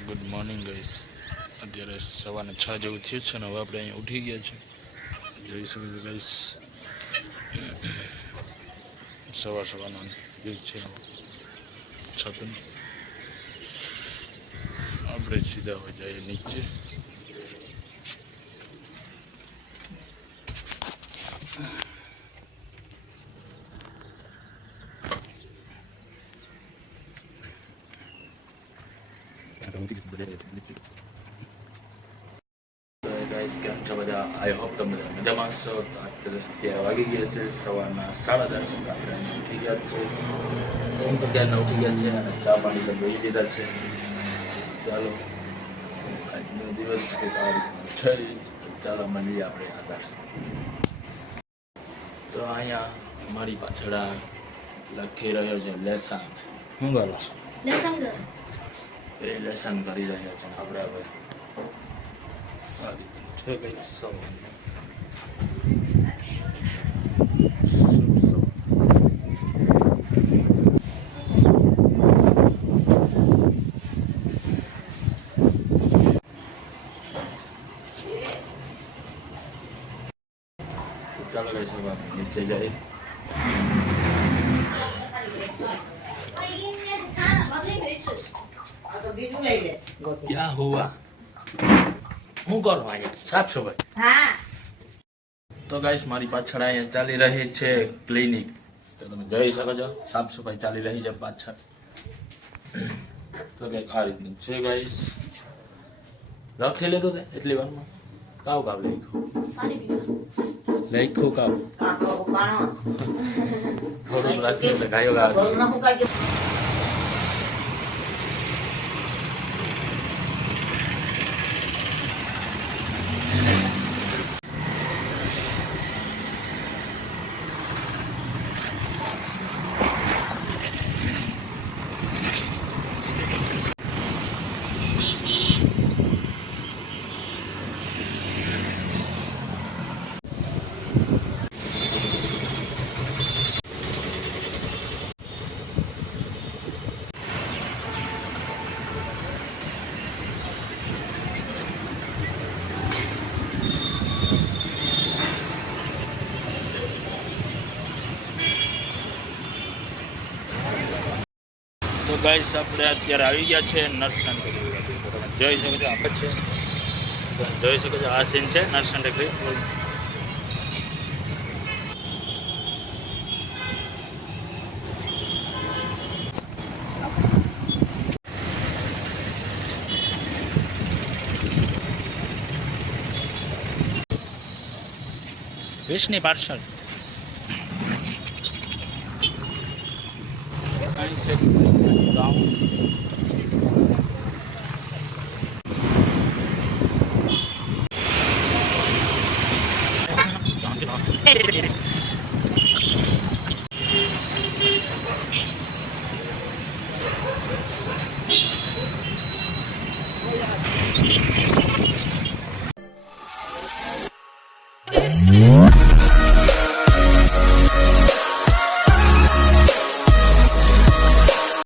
Good morning guys. અત્યારે સવારના 6 જેવું થયું છે ને હવે આપણે અહીંયા ઉઠી ગયા છે. જોઈ શકો છો ગાઈસ, સવારનો વ્યૂ છે છતનો. આપણે સીધા હોય જઈએ નીચે. ગાઈસ કેમ છો બધા? આઈ હોપ તમે મજામાં હશો. અત્યારે વાગી ગયા છે સવારના 10:30. આપણે ઉઠી ગયા છે, હું તો ક્યારના ઉઠી ગયા છે અને ચા પાણી તો પી લીધા છે. ચાલો આજનો દિવસ કંઈક આ રીતનો છે. ચાલો મળીએ આપણે આગળ. તો અહીંયા મારી પાછળ લખી રહ્યો છે લેસન. શું કરો? લેસન કરી રહ્યા છે આપણે હવે. છે કંઈક ચાલો ગઈ છે નીચે જઈએ. ક્યાં હુઆ? હું કરો અહીંયા સાફ સફાઈ? તો ગાઈસ મારી પાછળ અહીંયા ચાલી રહી છે ક્લિનિક. તો તમે જોઈ શકો છો સાફ સફાઈ ચાલી રહી છે પાછળ. તો કંઈક આ રીતનું છે ગાઈસ. લખી લીધું તે એટલી વારમાં? કાવ લખ્યું કાવ થોડુંક લખ્યું તો ગાયો ગાવ. તો ગાઈસ આપણે અત્યારે આવી ગયા છે નર્સન ટેકરી. તમે જોઈ શકો છો આ છે, તમે જોઈ શકો છો આ સીન છે નર્સન ટેકરી. વિશની પાર્સલ